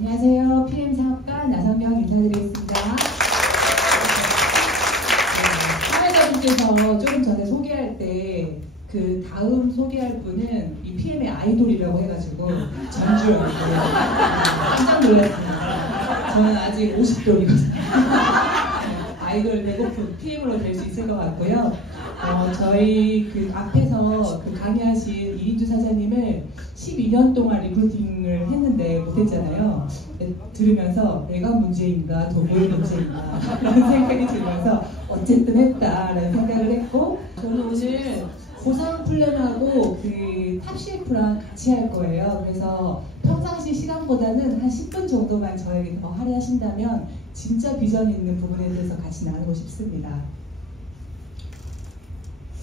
안녕하세요. PM 사업가 나성명 인사드리겠습니다. 참여자분께서 조금 전에 소개할 때 그 다음 소개할 분은 이 PM의 아이돌이라고 해가지고 전주 깜짝 놀랐습니다. 저는 아직 50돌이거든요. 아이돌 배고픈 PM으로 될 수 있을 것 같고요. 저희 그 앞에서 그 강의하신 이인주 사장님을 12년 동안 리크루팅을 했는데 못했잖아요. 들으면서 내가 문제인가 도구의 문제인가 라는 생각이 들면서 어쨌든 했다라는 생각을 했고, 저는 오늘 보상 플랜하고 그 탑셰프랑 같이 할 거예요. 그래서 평상시 시간보다는 한 10분 정도만 저에게 더 할애하신다면 진짜 비전 있는 부분에 대해서 같이 나누고 싶습니다.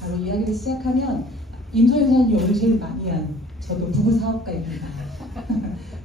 바로 이야기를 시작하면 임소연 사장님이 오늘 제일 많이 한 저도 부부사업가입니다.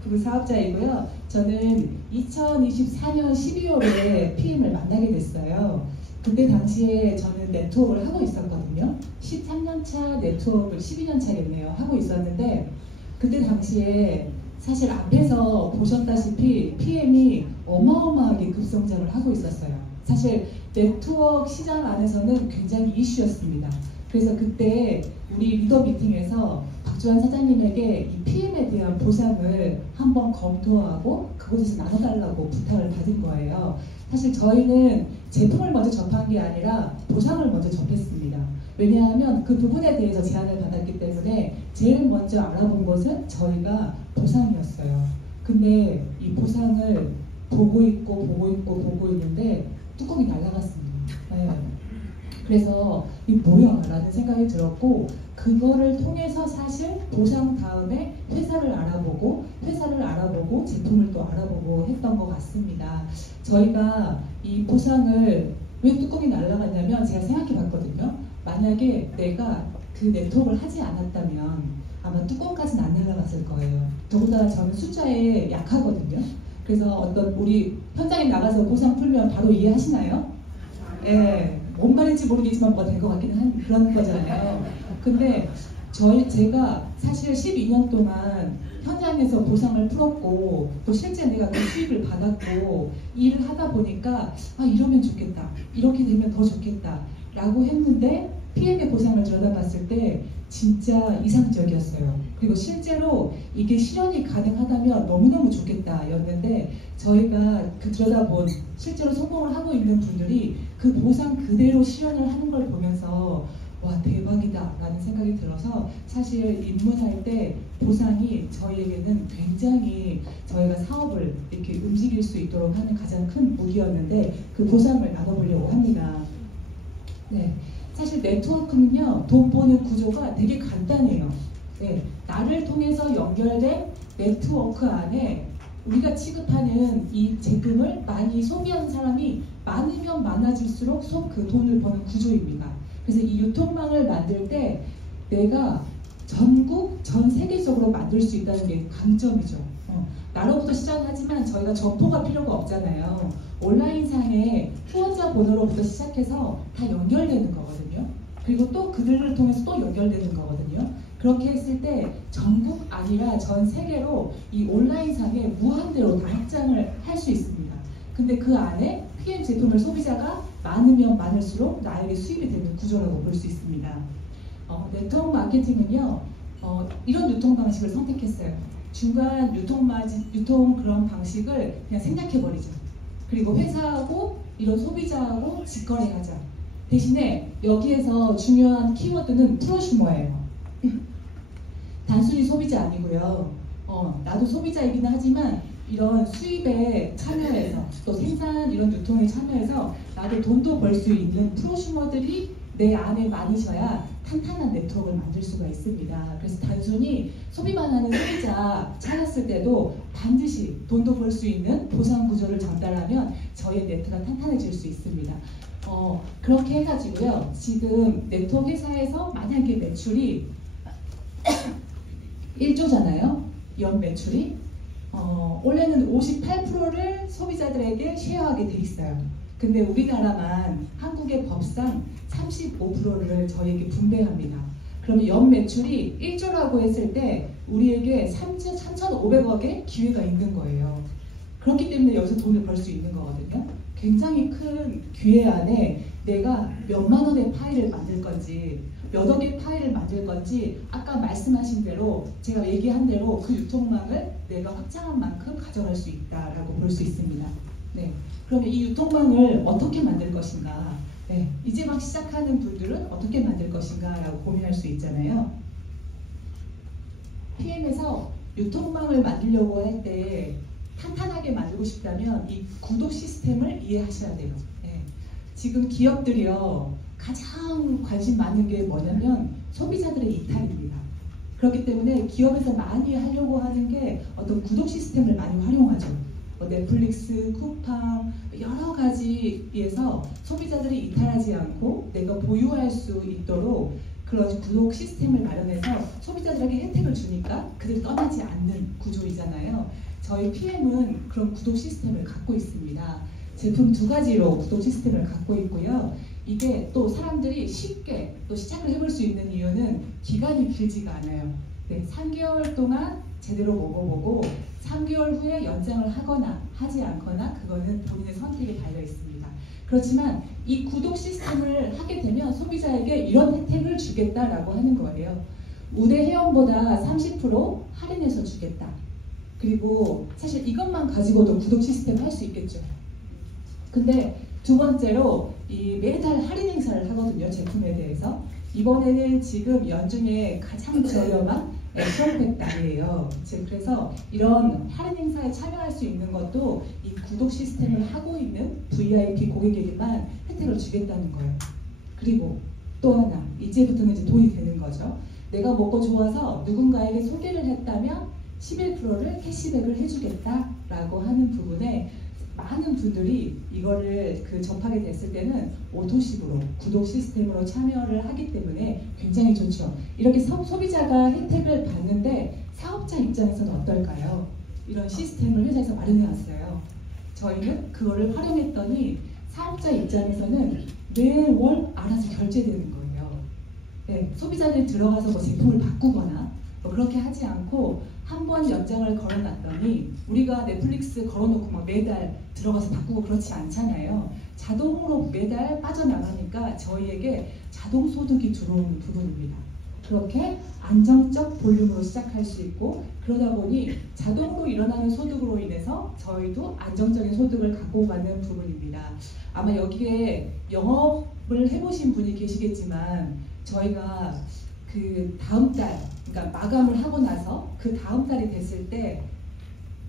부부사업자이고요. 저는 2024년 12월에 PM을 만나게 됐어요. 그때 당시에 저는 네트워크를 하고 있었거든요. 13년차 네트워크를 12년차겠네요. 하고 있었는데 그때 당시에 사실 앞에서 보셨다시피 PM이 어마어마하게 급성장을 하고 있었어요. 사실 네트워크 시장 안에서는 굉장히 이슈였습니다. 그래서 그때 우리 리더 미팅에서 박주환 사장님에게 이 PM에 대한 보상을 한번 검토하고 그곳에서 나눠달라고 부탁을 받은 거예요. 사실 저희는 제품을 먼저 접한 게 아니라 보상을 먼저 접했습니다. 왜냐하면 그 부분에 대해서 제안을 받았기 때문에 제일 먼저 알아본 것은 저희가 보상이었어요. 근데 이 보상을 보고 있는데 뚜껑이 날아갔습니다. 네. 그래서 이 뭐야? 라는 생각이 들었고, 그거를 통해서 사실 보상 다음에 회사를 알아보고 제품을 또 알아보고 했던 것 같습니다. 저희가 이 보상을 왜 뚜껑이 날아갔냐면 제가 생각해 봤거든요. 만약에 내가 그 네트워크를 하지 않았다면 아마 뚜껑까지는 안 날아갔을 거예요. 더구나 저는 숫자에 약하거든요. 그래서 어떤 우리 현장에 나가서 보상 풀면 바로 이해하시나요? 예, 뭔 말인지 모르겠지만 뭐가 될 것 같기는 한 그런 거잖아요. 근데 제가 사실 12년 동안 현장에서 보상을 풀었고 또 실제 내가 그 수익을 받았고 일을 하다 보니까 아 이러면 좋겠다, 이렇게 되면 더 좋겠다 라고 했는데 PM의 보상을 들여다봤을 때 진짜 이상적이었어요. 그리고 실제로 이게 실현이 가능하다면 너무너무 좋겠다 였는데 저희가 그 들여다본 실제로 성공을 하고 있는 분들이 그 보상 그대로 실현을 하는 걸 보면서 와 대박이다 라는 생각이 들어서 사실 입문할 때 보상이 저희에게는 굉장히 저희가 사업을 이렇게 움직일 수 있도록 하는 가장 큰 무기였는데 그 보상을 나눠보려고 합니다. 네. 사실 네트워크는요, 돈 버는 구조가 되게 간단해요. 네, 나를 통해서 연결된 네트워크 안에 우리가 취급하는 이 제품을 많이 소비하는 사람이 많으면 많아질수록 그 돈을 버는 구조입니다. 그래서 이 유통망을 만들 때 내가 전 세계적으로 만들 수 있다는 게 강점이죠. 나로부터 시작하지만 저희가 점포가 필요가 없잖아요. 온라인상에 후원자 번호로부터 시작해서 다 연결되는 거거든요. 그리고 또 그들을 통해서 또 연결되는 거거든요. 그렇게 했을 때 전국 아니라 전 세계로 이 온라인상에 무한대로 다 확장을 할 수 있습니다. 근데 그 안에 PM 제품을 소비자가 많으면 많을수록 나에게 수입이 되는 구조라고 볼 수 있습니다. 네트워크 마케팅은요, 이런 유통 방식을 선택했어요. 중간 유통 그런 방식을 그냥 생략해버리죠. 그리고 회사하고 이런 소비자하고 직거래하자. 대신에 여기에서 중요한 키워드는 프로슈머예요. 단순히 소비자 아니고요. 나도 소비자이긴 하지만 이런 수입에 참여해서 또 생산 이런 유통에 참여해서 나도 돈도 벌 수 있는 프로슈머들이 내 안에 많으셔야 탄탄한 네트워크를 만들 수가 있습니다. 그래서 단순히 소비만 하는 소비자 찾았을 때도 반드시 돈도 벌 수 있는 보상 구조를 전달하면 저희의 네트가 탄탄해질 수 있습니다. 그렇게 해가지고요. 지금 네트워크 회사에서 만약에 매출이 1조잖아요. 연 매출이. 원래는 58%를 소비자들에게 쉐어하게 돼 있어요. 근데 우리나라만 한국의 법상 35%를 저희에게 분배합니다. 그러면 연 매출이 1조라고 했을 때 우리에게 3,500억의 기회가 있는 거예요. 그렇기 때문에 여기서 돈을 벌 수 있는 거거든요. 굉장히 큰 기회 안에 내가 몇만 원의 파일을 만들 건지 몇 억의 파일을 만들 건지 아까 말씀하신 대로 제가 얘기한 대로 그 유통망을 내가 확장한 만큼 가져갈 수 있다라고 볼 수 있습니다. 네, 그러면 이 유통망을 어떻게 만들 것인가? 네, 이제 막 시작하는 분들은 어떻게 만들 것인가 라고 고민할 수 있잖아요. PM에서 유통망을 만들려고 할 때 탄탄하게 만들고 싶다면 이 구독 시스템을 이해하셔야 돼요. 네. 지금 기업들이요 가장 관심 많은 게 뭐냐면 소비자들의 이탈입니다. 그렇기 때문에 기업에서 많이 하려고 하는 게 어떤 구독 시스템을 많이 활용하죠. 넷플릭스, 쿠팡 여러 가지에서 소비자들이 이탈하지 않고 내가 보유할 수 있도록 그런 구독 시스템을 마련해서 소비자들에게 혜택을 주니까 그들이 떠나지 않는 구조이잖아요. 저희 PM은 그런 구독 시스템을 갖고 있습니다. 제품 두 가지로 구독 시스템을 갖고 있고요. 이게 또 사람들이 쉽게 또 시작을 해볼 수 있는 이유는 기간이 길지가 않아요. 네, 3개월 동안 제대로 먹어보고 3개월 후에 연장을 하거나 하지 않거나 그거는 본인의 선택에 달려 있습니다. 그렇지만 이 구독 시스템을 하게 되면 소비자에게 이런 혜택을 주겠다라고 하는 거예요. 우대 회원보다 30% 할인해서 주겠다. 그리고 사실 이것만 가지고도 구독 시스템 할 수 있겠죠. 근데 두 번째로 이 매달 할인 행사를 하거든요. 제품에 대해서. 이번에는 지금 연중에 가장 저렴한 액션팩 달이에요. 그래서 이런 할인 행사에 참여할 수 있는 것도 이 구독 시스템을 하고 있는 VIP 고객에게만 혜택을 주겠다는 거예요. 그리고 또 하나, 이제부터는 이제 돈이 되는 거죠. 내가 먹고 좋아서 누군가에게 소개를 했다면 11%를 캐시백을 해주겠다라고 하는 부분에 많은 분들이 이거를 접하게 됐을 때는 오토십으로 구독 시스템으로 참여를 하기 때문에 굉장히 좋죠. 이렇게 소비자가 혜택을 받는데 사업자 입장에서는 어떨까요? 이런 시스템을 회사에서 마련해 놨어요. 저희는 그거를 활용했더니 사업자 입장에서는 매월 알아서 결제되는 거예요. 네, 소비자들이 들어가서 뭐 제품을 바꾸거나 뭐 그렇게 하지 않고 한 번 연장을 걸어놨더니 우리가 넷플릭스 걸어놓고 막 매달 들어가서 바꾸고 그렇지 않잖아요. 자동으로 매달 빠져나가니까 저희에게 자동 소득이 들어오는 부분입니다. 그렇게 안정적 볼륨으로 시작할 수 있고 그러다 보니 자동으로 일어나는 소득으로 인해서 저희도 안정적인 소득을 갖고 가는 부분입니다. 아마 여기에 영업을 해보신 분이 계시겠지만 저희가 그 다음 달, 그러니까 마감을 하고 나서 그 다음 달이 됐을 때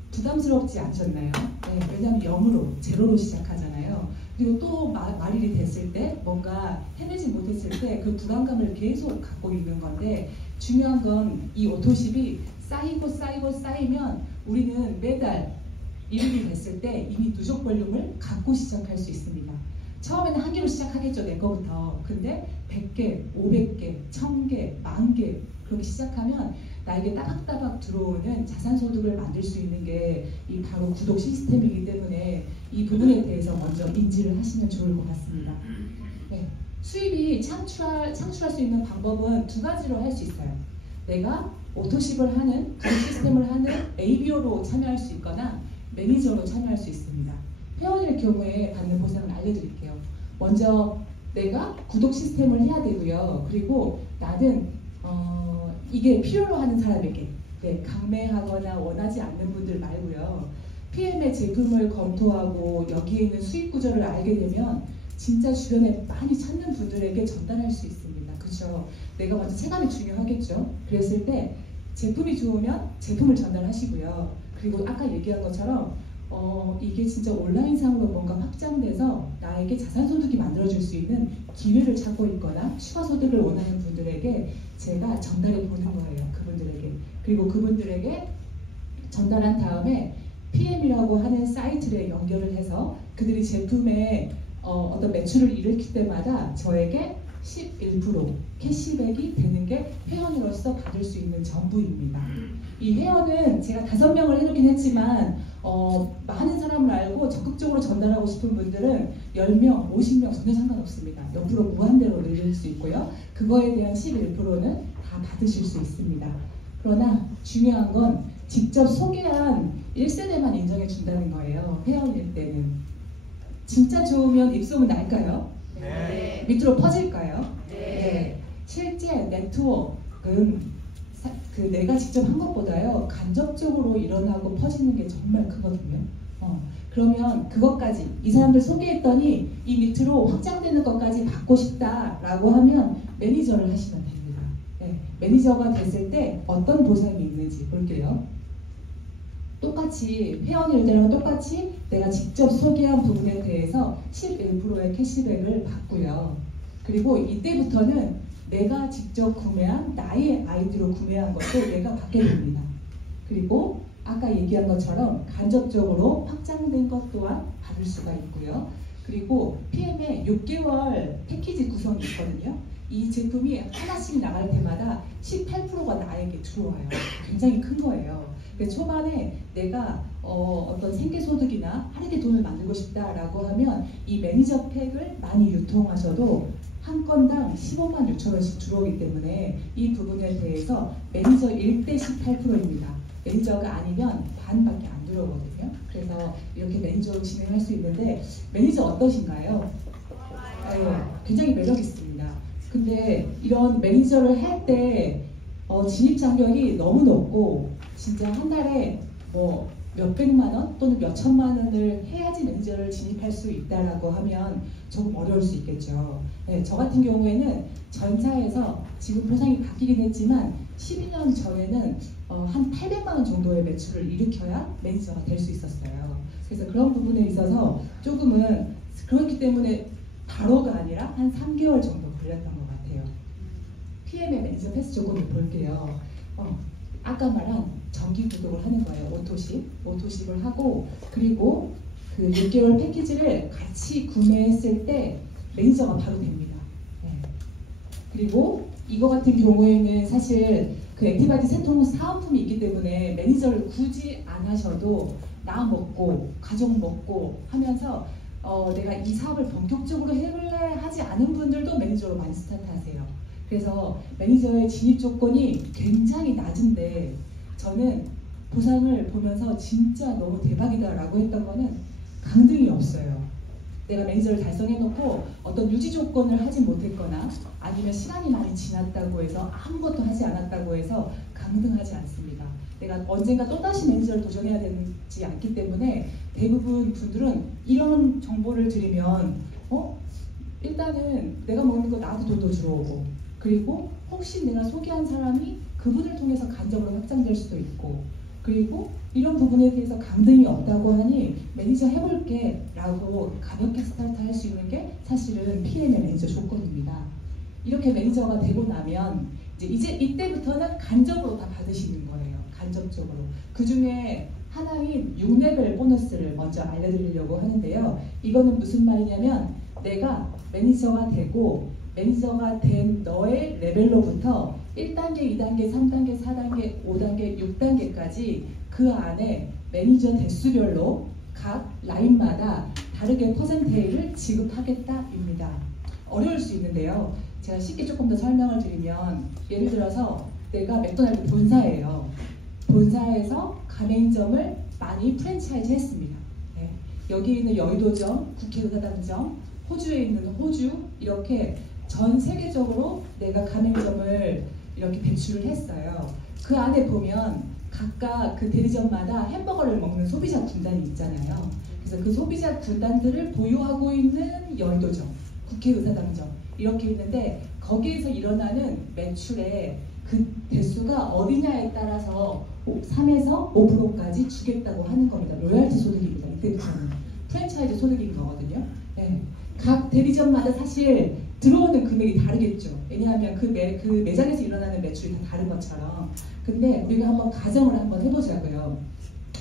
부담스럽지 않으셨나요? 네, 왜냐하면 0으로, 제로로 시작하잖아요. 그리고 또 말일이 됐을 때 뭔가 해내지 못했을 때 그 불안감을 계속 갖고 있는 건데 중요한 건 이 오토십이 쌓이고 쌓이고 쌓이면 우리는 매달 일일이 됐을 때 이미 누적 볼륨을 갖고 시작할 수 있습니다. 처음에는 한 개로 시작하겠죠, 내 거부터. 근데 100개, 500개, 1000개, 10,000개 그렇게 시작하면 나에게 따박따박 들어오는 자산소득을 만들 수 있는 게 이 바로 구독 시스템이기 때문에 이 부분에 대해서 먼저 인지를 하시면 좋을 것 같습니다. 네. 수입이 창출할 수 있는 방법은 두 가지로 할 수 있어요. 내가 오토십을 하는, 구독 시스템을 하는 ABO로 참여할 수 있거나 매니저로 참여할 수 있습니다. 회원일 경우에 받는 보상을 알려드릴게요. 먼저 내가 구독 시스템을 해야 되고요. 그리고 나는 이게 필요로 하는 사람에게 강매하거나 원하지 않는 분들 말고요. PM의 제품을 검토하고 여기에 있는 수익 구조를 알게 되면 진짜 주변에 많이 찾는 분들에게 전달할 수 있습니다. 그렇죠? 내가 먼저 체감이 중요하겠죠. 그랬을 때 제품이 좋으면 제품을 전달하시고요. 그리고 아까 얘기한 것처럼 이게 진짜 온라인상으로 뭔가 확장돼서 나에게 자산소득이 만들어질 수 있는 기회를 찾고 있거나 추가소득을 원하는 분들에게 제가 전달해 보는 거예요. 그분들에게. 그리고 그분들에게 전달한 다음에 PM이라고 하는 사이트에 연결을 해서 그들이 제품에 어떤 매출을 일으킬 때마다 저에게 11% 캐시백이 되는 게 회원으로서 받을 수 있는 전부입니다. 이 회원은 제가 5명을 해놓긴 했지만 많은 사람을 알고 적극적으로 전달하고 싶은 분들은 10명, 50명 전혀 상관없습니다. 옆으로 무한대로 늘릴 수 있고요. 그거에 대한 11%는 다 받으실 수 있습니다. 그러나 중요한 건 직접 소개한 1세대만 인정해 준다는 거예요. 회원일 때는. 진짜 좋으면 입소문 날까요? 네. 밑으로 퍼질까요? 네. 실제 네트워크는 내가 직접 한 것보다요 간접적으로 일어나고 퍼지는 게 정말 크거든요. 그러면 그것까지 이 사람들 소개했더니 이 밑으로 확장되는 것까지 받고 싶다라고 하면 매니저를 하시면 됩니다. 매니저가 됐을 때 어떤 보상이 있는지 볼게요. 똑같이 회원일들랑 똑같이 내가 직접 소개한 부분에 대해서 11%의 캐시백을 받고요. 그리고 이때부터는 내가 직접 구매한 나의 아이디로 구매한 것도 내가 받게 됩니다. 그리고 아까 얘기한 것처럼 간접적으로 확장된 것 또한 받을 수가 있고요. 그리고 PM에 6개월 패키지 구성이 있거든요. 이 제품이 하나씩 나갈 때마다 18%가 나에게 들어와요. 굉장히 큰 거예요. 그래서 초반에 내가 어떤 생계소득이나 할인의 돈을 만들고 싶다라고 하면 이 매니저 팩을 많이 유통하셔도 한 건당 15만 6천 원씩 들어오기 때문에 이 부분에 대해서 매니저일 때 18%입니다. 매니저가 아니면 반밖에 안 들어오거든요. 그래서 이렇게 매니저로 진행할 수 있는데 매니저 어떠신가요? 굉장히 매력 있습니다. 근데 이런 매니저를 할 때 진입 장벽이 너무 높고 진짜 한 달에 뭐 몇백만 원 또는 몇천만 원을 해야지 매니저를 진입할 수 있다라고 하면 조금 어려울 수 있겠죠. 저 같은 경우에는 전사에서 지금 보상이 바뀌긴 했지만 12년 전에는 한 800만 원 정도의 매출을 일으켜야 매니저가 될 수 있었어요. 그래서 그런 부분에 있어서 조금은 그렇기 때문에 바로가 아니라 한 3개월 정도 걸렸던 것 같아요. PM의 매니저 패스 조건을 볼게요. 아까 말한 정기 구독을 하는 거예요. 오토십을 하고 그리고 그 6개월 패키지를 같이 구매했을 때 매니저가 바로 됩니다. 그리고 이거 같은 경우에는 사실 그 액티바이트 세통 사은품이 있기 때문에 매니저를 굳이 안 하셔도 나 먹고 가족 먹고 하면서 내가 이 사업을 본격적으로 해볼래 하지 않은 분들도 매니저로 많이 스타트하세요. 그래서 매니저의 진입 조건이 굉장히 낮은데 저는 보상을 보면서 진짜 너무 대박이다라고 했던 거는 강등이 없어요. 내가 매니저를 달성해놓고 어떤 유지 조건을 하지 못했거나 아니면 시간이 많이 지났다고 해서 아무것도 하지 않았다고 해서 강등하지 않습니다. 내가 언젠가 또다시 매니저를 도전해야 되지 않기 때문에 대부분 분들은 이런 정보를 드리면 일단은 내가 먹는 거 나한테 돈도 들어오고 그리고 혹시 내가 소개한 사람이 그분을 통해서 간접으로 확장될 수도 있고 그리고 이런 부분에 대해서 강등이 없다고 하니 매니저 해볼게 라고 가볍게 스타트 할 수 있는 게 사실은 PM의 매니저 조건입니다. 이렇게 매니저가 되고 나면 이제 이때부터는 간접으로 다 받으시는 거예요. 간접적으로. 그 중에 하나인 6레벨 보너스를 먼저 알려드리려고 하는데요. 이거는 무슨 말이냐면 내가 매니저가 되고 매니저가 된 너의 레벨로부터 1단계, 2단계, 3단계, 4단계, 5단계, 6단계까지 그 안에 매니저 대수별로 각 라인마다 다르게 퍼센테이를 지급하겠다입니다. 어려울 수 있는데요. 제가 쉽게 조금 더 설명을 드리면 예를 들어서 내가 맥도날드 본사예요. 본사에서 가맹점을 많이 프랜차이즈 했습니다. 여기 있는 여의도점, 국회의사당점, 호주에 있는 호주 이렇게 전 세계적으로 내가 가맹점을 이렇게 배출을 했어요. 그 안에 보면 각각 그 대리점마다 햄버거를 먹는 소비자 군단이 있잖아요. 그래서 그 소비자 군단들을 보유하고 있는 여의도점, 국회의사당점 이렇게 있는데 거기에서 일어나는 매출의 그 대수가 어디냐에 따라서 3에서 5%까지 주겠다고 하는 겁니다. 로열티 소득입니다. 이때부터는 프랜차이즈 소득인 거거든요. 각 대리점마다 사실 들어오는 금액이 다르겠죠. 왜냐하면 그 매장에서 일어나는 매출이 다 다른 것처럼. 근데 우리가 한번 가정을 한번 해보자고요.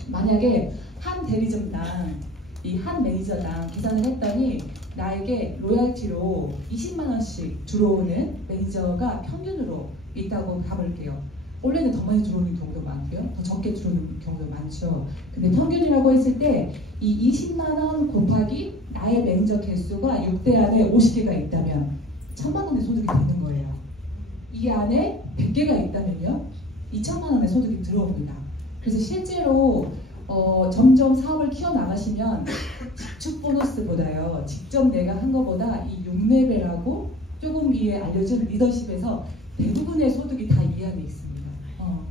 만약에 한 대리점당 이 한 매니저당 계산을 했더니 나에게 로얄티로 20만 원씩 들어오는 매니저가 평균으로 있다고 가볼게요. 원래는 더 많이 들어오는 경우도 많고요. 더 적게 들어오는 경우도 많죠. 근데 평균이라고 했을 때 이 20만 원 곱하기 나의 매니저 개수가 6대 안에 50개가 있다면 1000만 원의 소득이 되는 거예요. 이 안에 100개가 있다면요 2천만 원의 소득이 들어옵니다. 그래서 실제로 점점 사업을 키워나가시면 지축 보너스보다요 직접 내가 한 것보다 이 6레벨하고 조금 위에 알려준 리더십에서 대부분의 소득이 다 이 안에 있습니다.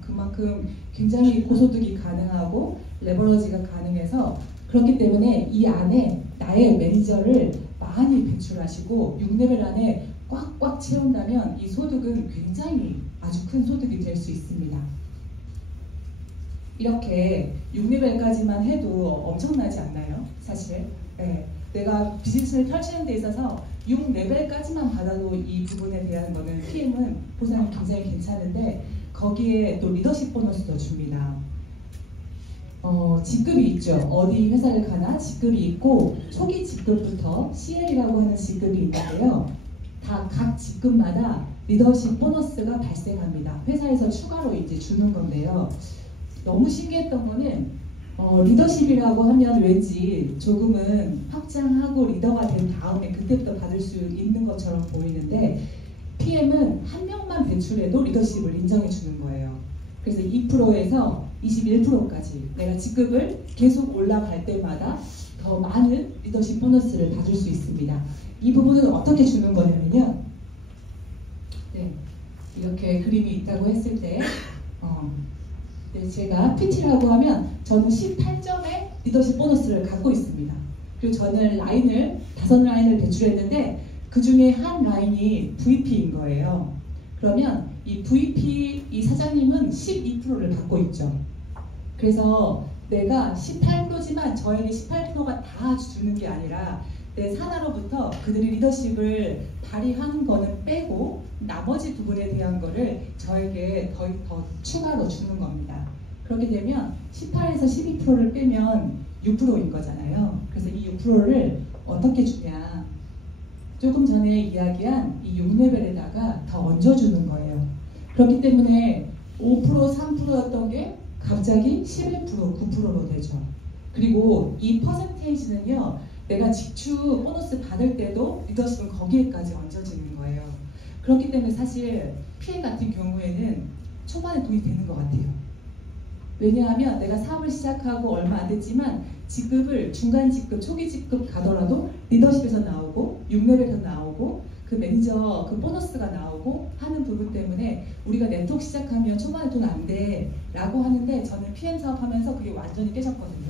그만큼 굉장히 고소득이 가능하고 레버러지가 가능해서 그렇기 때문에 이 안에 나의 매니저를 많이 배출하시고 6레벨 안에 꽉꽉 채운다면 이 소득은 굉장히 아주 큰 소득이 될 수 있습니다. 이렇게 6레벨까지만 해도 엄청나지 않나요? 사실 네. 내가 비즈니스를 펼치는 데 있어서 6레벨까지만 받아도 이 부분에 대한 거는 PM은 보상이 굉장히 괜찮은데 거기에 또 리더십 보너스도 줍니다. 직급이 있죠. 어디 회사를 가나 직급이 있고 초기 직급부터 CL이라고 하는 직급이 있는데요. 다 각 직급마다 리더십 보너스가 발생합니다. 회사에서 추가로 이제 주는 건데요. 너무 신기했던 거는 리더십이라고 하면 왠지 조금은 확장하고 리더가 된 다음에 그때부터 받을 수 있는 것처럼 보이는데 PM은 한 명만 배출해도 리더십을 인정해 주는 거예요. 그래서 2%에서 21%까지 내가 직급을 계속 올라갈 때마다 더 많은 리더십 보너스를 받을 수 있습니다. 이 부분은 어떻게 주는 거냐면요. 네, 이렇게 그림이 있다고 했을 때 네, 제가 PT라고 하면 저는 18점의 리더십 보너스를 갖고 있습니다. 그리고 저는 라인을 5라인을 배출했는데 그 중에 한 라인이 VP인 거예요. 그러면 이 VP 이 사장님은 12%를 받고 있죠. 그래서 내가 18%지만 저에게 18%가 다 주는 게 아니라 내 산하로부터 그들이 리더십을 발휘하는 거는 빼고 나머지 부분에 대한 거를 저에게 더 추가로 주는 겁니다. 그렇게 되면 18에서 12%를 빼면 6%인 거잖아요. 그래서 이 6%를 어떻게 주냐. 조금 전에 이야기한 이 6레벨에다가 더 얹어주는 거예요. 그렇기 때문에 5%, 3%였던 게 갑자기 11%, 9%로 되죠. 그리고 이 퍼센테이지는요. 내가 직축 보너스 받을 때도 리더십은 거기에까지 얹어지는 거예요. 그렇기 때문에 사실 PM 같은 경우에는 초반에 돈이 되는 것 같아요. 왜냐하면 내가 사업을 시작하고 얼마 안 됐지만 직급을 중간 직급, 초기 직급 가더라도 리더십에서 나오고 6레벨에서 나오고 그 매니저 그 보너스가 나오고 하는 부분 때문에 우리가 네트워크 시작하면 초반에 돈 안 돼 라고 하는데 저는 PM 사업하면서 그게 완전히 깨졌거든요.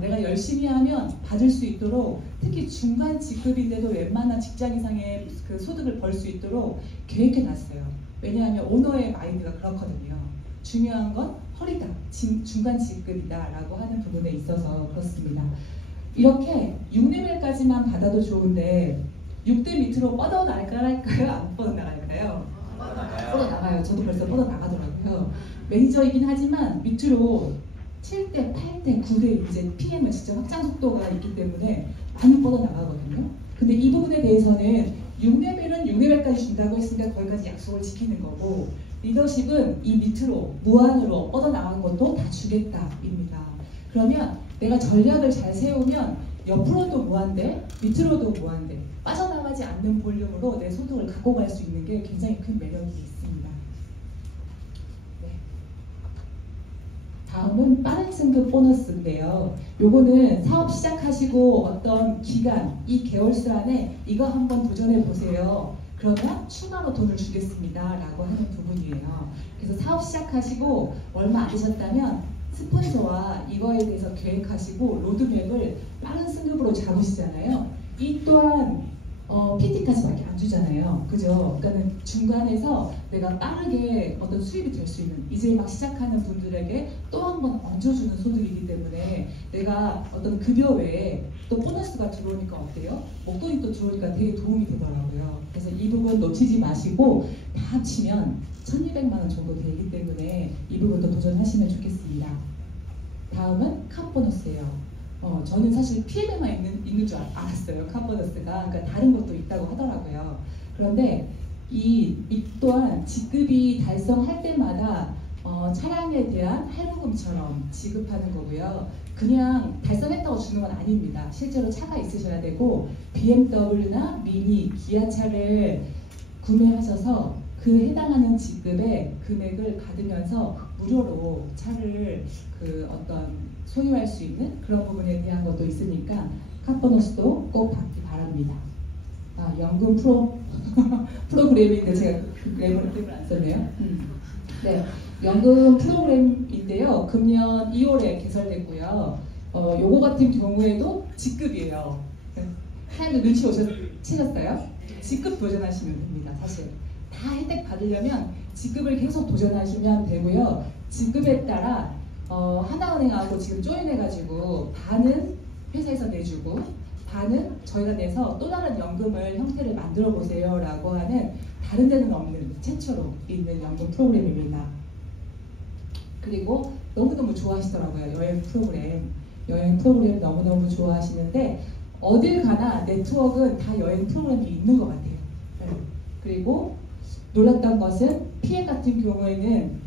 내가 열심히 하면 받을 수 있도록 특히 중간 직급인데도 웬만한 직장 이상의 그 소득을 벌 수 있도록 계획해 놨어요. 왜냐하면 오너의 마인드가 그렇거든요. 중요한 건 허리다, 중간 직급이다 라고 하는 부분에 있어서 그렇습니다. 이렇게 6레벨까지만 받아도 좋은데 6대 밑으로 뻗어나갈까요? 안 뻗어나갈까요? 뻗어나가요. 저도 벌써 뻗어나가더라고요. 매니저이긴 하지만 밑으로 7대, 8대, 9대 이제 PM은 진짜 확장 속도가 있기 때문에 많이 뻗어나가거든요. 근데 이 부분에 대해서는 6레벨은 6레벨까지 준다고 했으니까 거기까지 약속을 지키는 거고 리더십은 이 밑으로 무한으로 뻗어나간 것도 다 주겠다입니다. 그러면 내가 전략을 잘 세우면 옆으로도 무한대, 밑으로도 무한대 빠져나가지 않는 볼륨으로 내 소득을 갖고 갈 수 있는 게 굉장히 큰 매력이 있습니다. 네. 다음은 빠른 승급 보너스인데요. 요거는 사업 시작하시고 어떤 기간, 이 개월수 안에 이거 한번 도전해 보세요. 그러면 추가로 돈을 주겠습니다 라고 하는 부분이에요. 그래서 사업 시작하시고 얼마 안 되셨다면 스폰서와 이거에 대해서 계획하시고 로드맵을 빠른 승급으로 잡으시잖아요. 이 또한 PT까지밖에 안 주잖아요. 그죠? 그러니까 중간에서 내가 빠르게 어떤 수입이 될 수 있는 이제 막 시작하는 분들에게 또 한 번 얹어주는 소득이기 때문에 내가 어떤 급여 외에 또 보너스가 들어오니까 어때요? 목돈이 또 들어오니까 되게 도움이 되더라고요. 그래서 이 부분 놓치지 마시고 다 합치면 1200만 원 정도 되기 때문에 이 부분도 도전하시면 좋겠습니다. 다음은 카 보너스예요. 저는 사실 PM에만 있는 줄 알았어요. 카 보너스가. 그러니까 다른 것도 있다고 하더라고요. 그런데 이 또한 직급이 달성할 때마다 차량에 대한 할부금처럼 지급하는 거고요. 그냥 달성했다고 주는 건 아닙니다. 실제로 차가 있으셔야 되고 BMW나 미니, 기아차를 구매하셔서 그 그 해당하는 직급의 금액을 받으면서 무료로 차를 그 어떤 소유할 수 있는 그런 부분에 대한 것도 있으니까 카보너스도 꼭 받기 바랍니다. 아, 연금 프로그램인데 제가 그 그램을 안 썼네요. 네, 연금 프로그램인데요. 금년 2월에 개설됐고요. 요거 같은 경우에도 직급이에요. 하얀 눈치 채셨어요? 직급 도전하시면 됩니다. 사실 다 혜택 받으려면 직급을 계속 도전하시면 되고요. 직급에 따라 하나은행하고 지금 조인해가지고 반은 회사에서 내주고 반은 저희가 내서 또 다른 연금을 형태를 만들어 보세요 라고 하는 다른 데는 없는 최초로 있는 연금 프로그램입니다. 그리고 너무너무 좋아하시더라고요. 여행 프로그램 너무너무 좋아하시는데 어딜 가나 네트워크는 다 여행 프로그램이 있는 것 같아요. 네. 그리고 놀랐던 것은 PM 같은 경우에는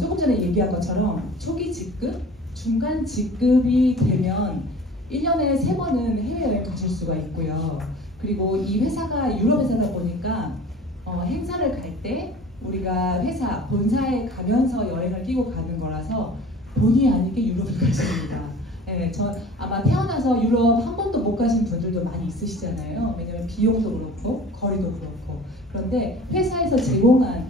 조금 전에 얘기한 것처럼 초기 직급, 중간 직급이 되면 1년에 3번은 해외여행 가실 수가 있고요. 그리고 이 회사가 유럽 회사다 보니까 행사를 갈 때 우리가 회사 본사에 가면서 여행을 끼고 가는 거라서 본의 아니게 유럽을 가십니다. 네, 저 아마 태어나서 유럽 한 번도 못 가신 분들도 많이 있으시잖아요. 왜냐면 비용도 그렇고 거리도 그렇고. 그런데 회사에서 제공한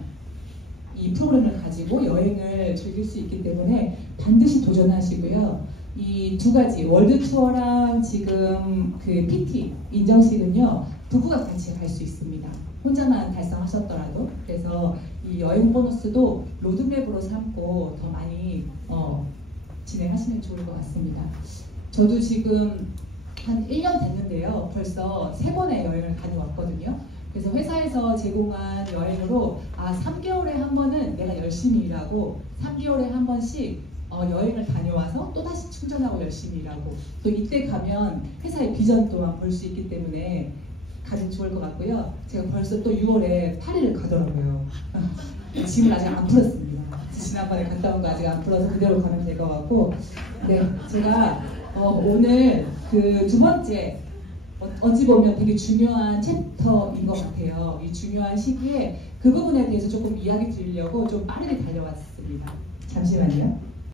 이 프로그램을 가지고 여행을 즐길 수 있기 때문에 반드시 도전하시고요. 이 두 가지 월드 투어랑 지금 그 PT 인정식은요 부부가 같이 갈 수 있습니다. 혼자만 달성하셨더라도. 그래서 이 여행 보너스도 로드맵으로 삼고 더 많이 진행하시면 좋을 것 같습니다. 저도 지금 한 1년 됐는데요. 벌써 3번의 여행을 다녀왔거든요. 그래서 회사에서 제공한 여행으로 3개월에 한 번은 내가 열심히 일하고 3개월에 한 번씩 여행을 다녀와서 또다시 충전하고 열심히 일하고 또 이때 가면 회사의 비전 또한 볼 수 있기 때문에 가장 좋을 것 같고요. 제가 벌써 또 6월에 파리를 가더라고요. 짐을 아직 안 풀었습니다. 지난번에 갔다 온 거 아직 안 풀어서 그대로 가면 될 것 같고 네, 제가 오늘 그 두 번째 어찌 보면 되게 중요한 챕터인 것 같아요. 이 중요한 시기에 그 부분에 대해서 조금 이야기 드리려고 좀 빠르게 달려왔습니다. 잠시만요.